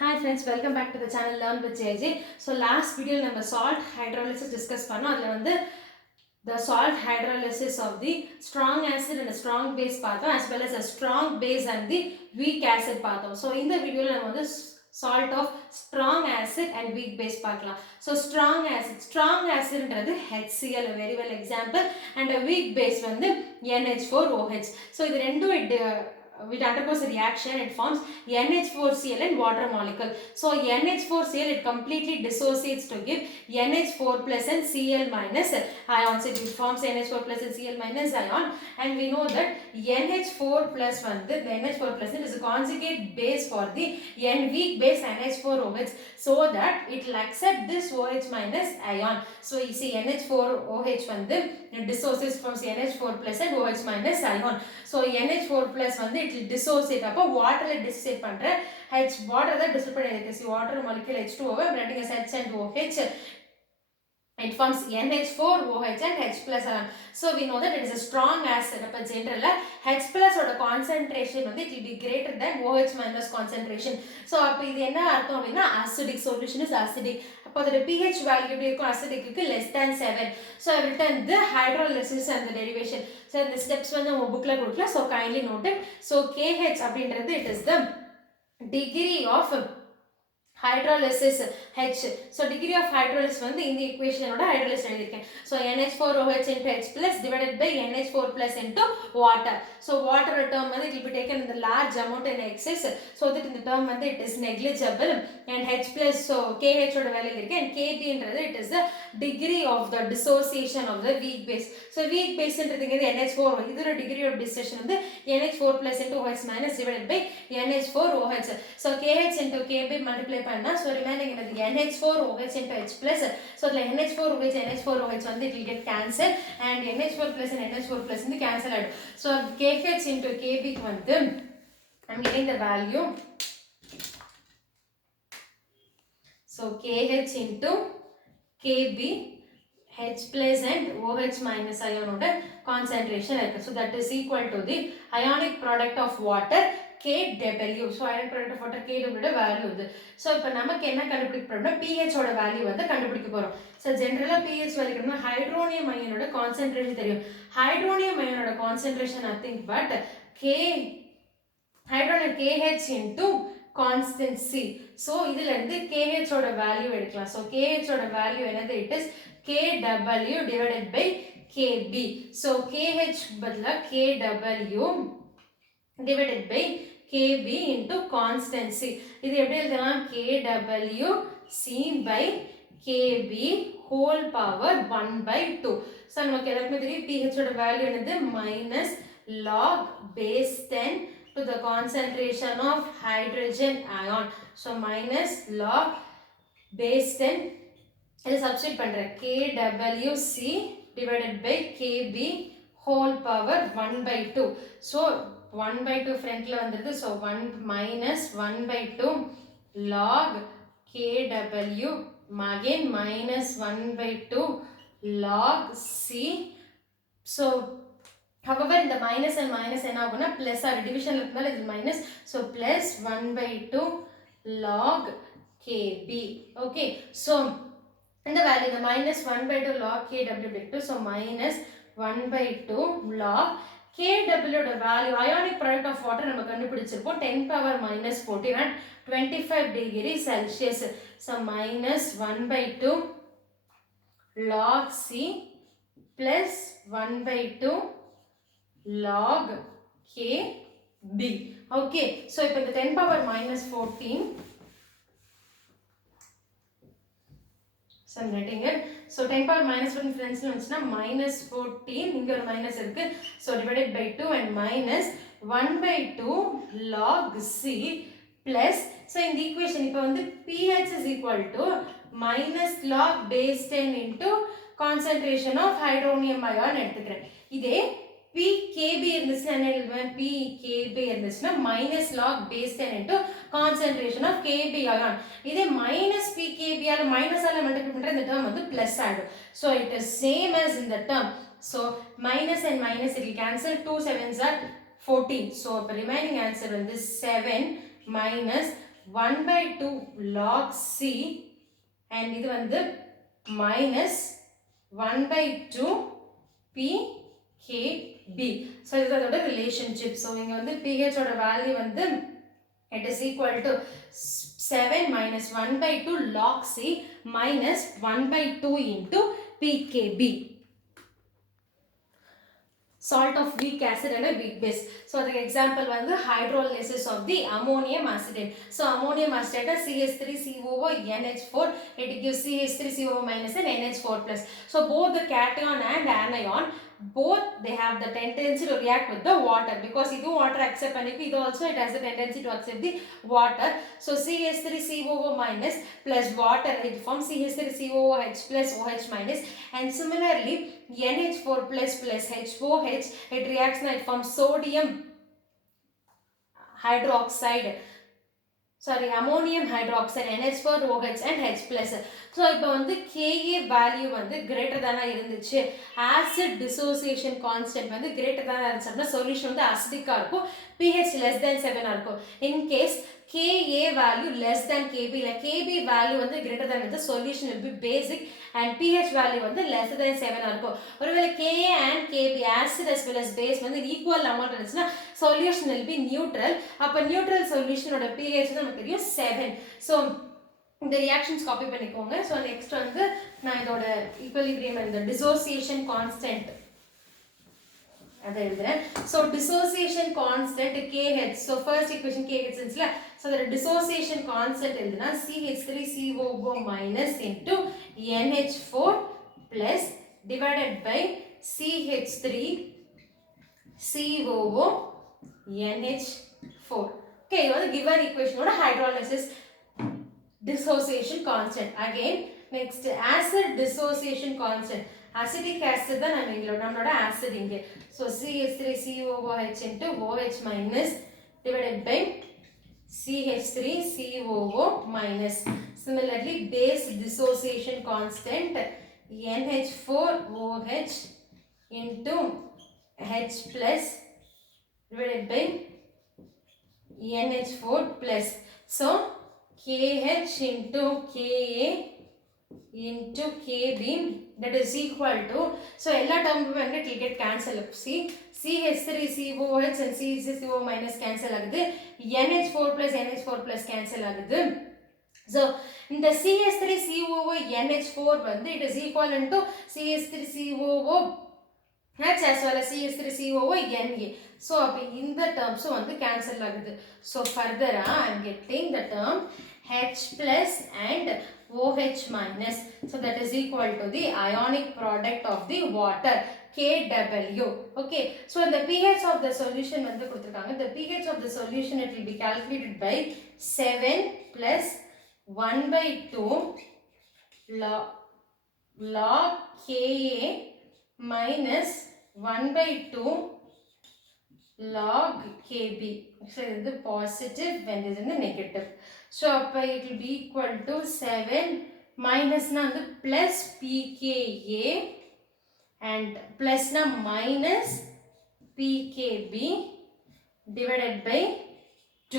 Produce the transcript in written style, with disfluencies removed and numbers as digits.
Hi friends, welcome back to the channel Learn with JJ. So last video நம்ம salt hydrolysis discuss பண்ணோம். அதுல வந்து the salt hydrolysis of the strong acid and a strong base பார்த்தோம், as well as a strong base and the weak acid பார்த்தோம். So இந்த வீடியோல நம்ம வந்து salt of strong acid and weak base பார்க்கலாம். So strong acidன்றது HCl, a very well example, and a weak base வந்து NH4OH. So இது ரெண்டும் it undergoes a reaction, it forms NH4Cl and water molecule. So NH4Cl, it completely dissociates to give NH4 plus and Cl minus ions. It forms NH4 plus and Cl minus ion, and we know that NH4 plus the NH4 plus is a conjugate base for the N weak base NH4OH, so that it will accept this OH minus ion. So you see NH4OH dissociates from NH4 plus and OH minus ion. So NH4 plus it will dissociate. அப்போ water dissociate பண்ற water தான் dissociate பண்ணிருக்கு. See water molecule H2O blending as H and OH, it forms NH4OH and H plus ion. So we know that it is a strong acid. அப்ப generally H plus ஓட concentration it will be greater than OH minus concentration. So அப்ப இது என்ன அர்த்தம் அப்படின்னா acidic, solution is acidic. அப்போ அதோட pH value எப்படி இருக்கும்? acidic க்கு less than 7. So I will written the hydrolysis and the derivation. So the steps வந்து உங்க bookல கொடுக்கல. So kindly note it. So KH அப்படின்றது it is the degree of hydrolysis H. So degree of hydrolysis வந்து இந்த equation ஓட hydrolysis எழுதிருக்கேன். So NH4OH into H plus divided by NH4 plus into water. So water term வந்து it will be taken in the large amount in excess, so that in the term வந்து it is negligible, and H plus, so KH ஓட value இருக்கு, and KB ன்றது it is the degree of the dissociation of the weak base. So weak base ன்றது NH4, இதோட degree of dissociation வந்து NH4 plus into OH minus divided by NH4OH. So KH into KB multiply பண்ணா, so remaining is NH4OH into H plus. So the NH4OH வந்து it will get cancelled, and NH4 plus and NH4 plus வந்து cancel ஆயிடும். So KH into KB வந்து I'm getting the value. So KH into KB, H plus and OH minus ion oda concentration irukku. So that is equal to the ionic product of water Kw. So ionic product of water Kw oda value இது. So இப்போ நமக்கு என்ன கண்டுபிடிக்க போறோம்னா pH ஓட value வந்து கண்டுபிடிக்க போறோம். So generally pH வேல்யூ கண்டுபிடிக்கணும்னா ஹைட்ரோனியம் அயனோட கான்சென்ட்ரேஷன் தெரியும். ஹைட்ரோனியம் அயனோட concentration nothing but hydrogen KH into constant C. So இதில இருந்து KH ஓட வேல்யூ எடுக்கலாம். So KH ஓட வேல்யூ என்னது? It is KW divided by KB. So KH பதிலா KW divided by KB into constant C. இது எப்படி எழுதலாம்? KW C by KB whole power 1 by 2. So நமக்கு எல்லாருக்குமே தெரியும் pH ஓட வேல்யூ என்னது? minus log base 10 to the concentration of hydrogen ion. So minus log base 10, இது substitute பண்றேன், KWC divided by KB whole power 1 by 2. So 1 by 2 frontல வந்திருக்கு. So 1 minus 1 by 2 log KW, again minus 1 by 2 log C. So however in the minus and minus என்ன ஆகும்னா plus R division இருக்கனால இது minus. So plus 1 by 2 log KB. Okay, so இந்த value the minus 1 by 2 log KW by 2. So minus 1 by 2 log KW ஓட value ionic product of water நம்ம கண்டுபிடிச்சிருப்போம் 10 power minus 14 at 25 degrees Celsius. So minus 1 by 2 log C plus 1 by 2 log KB. Okay, so இப்போ இந்த 10 power minus 14, so I'm getting it. So 10 power minus 14 friends வந்துச்சுன்னா minus 14, இங்க ஒரு minus இருக்கு, so divided by 2 and minus 1 by 2 log C plus, so in the equation இப்போ வந்து pH is equal to minus log base 10 into concentration of hydronium ion எடுத்துக்கிறேன். இதே PKB இருந்துச்சுன்னா என்ன எழுதுவேன்? PKB இருந்துச்சுன்னா minus log base 10 into concentration of KB ion. இதே minus PKB ஆல minus ஆல multiply பண்ற இந்த term வந்து plus ஆயிடும். So it is same as in the term. So minus and minus it will cancel. 2 sevens are 14. So remaining answer வந்து 7 minus 1 by 2 log C and இது வந்து minus 1 by 2 pKb. So this is the relationship. So இங்க வந்து pH ஓட value வந்து it is equal to 7 minus 1 by 2 log C minus 1 by 2 into pKb. Salt of weak acid and a weak base. So the example was the hydrolysis of the ammonium acetate. So ammonium acetate CH3COO NH4, it gives CH3COO minus and NH4 plus. So both the cation and anion, both they have the tendency to react with the water because if water accept and it also it has the tendency to accept the water. So CH3COO minus plus water it forms CH3COOH plus OH minus, and similarly NH4 plus plus HOH it reacts and it forms sodium hydroxide, sorry ammonium hydroxide NH4OH and H plus. So இப்போ வந்து Ka value வந்து greater than இருந்துச்சு, acid dissociation constant வந்து greater than இருந்துச்சுன்னா solution வந்து acidic இருக்கும், pH less than 7 இருக்கும். In case Ka value less than Kb, like Kb value வந்து greater than the solution will be basic and pH value வந்து less than 7 இருக்கும். ஒருவேளை Ka and Kb acid as well as base வந்து equal amount இருந்துச்சுன்னா solution will be neutral. அப்ப neutral solution ஓட pH நமக்கு தெரியும் 7. So இந்த reactions copy பண்ணிக்கோங்க. So next வந்து நான் இதோட equilibrium and the dissociation constant அதை எழுதுறேன். So dissociation constant KH. So first equation KH இருந்துச்சுல, so the dissociation constant எழுதுனா CH3COO minus into NH4 plus divided by CH3COO NH4. Okay, இது வந்து given equation ஓட hydrolysis dissociation constant. Again next acid dissociation constant, acidic acid தான் நம்மளோட acid இங்க. So CH3COOH into OH minus divided by CH3COO minus. Similarly base dissociation constant NH4OH into H plus divided by NH4 plus. So KH into Ka into Kb that is equal to, so எல்லா term it will get cancel. See CH3COOH and CH3COO minus cancel ஆகுது, NH4 plus cancel ஆகுது. So இந்த CH3COO NH4 வந்து it is equal to CH3COO H as well as CH3COO Na. So அப்ப இந்த terms வந்து cancel ஆகுது. So further I am getting the term H plus and OH minus. So that is equal to the ionic product of the water Kw. Okay. So the pH of the solution வந்து கொடுத்திருக்காங்க. The pH of the solution it will be calculated by 7 plus 1 by 2 log Ka minus 1 by 2 log Kb. So this is the positive when this is the negative. So it will be equal to 7 minus na plus pKa and plus na minus pKb divided by 2.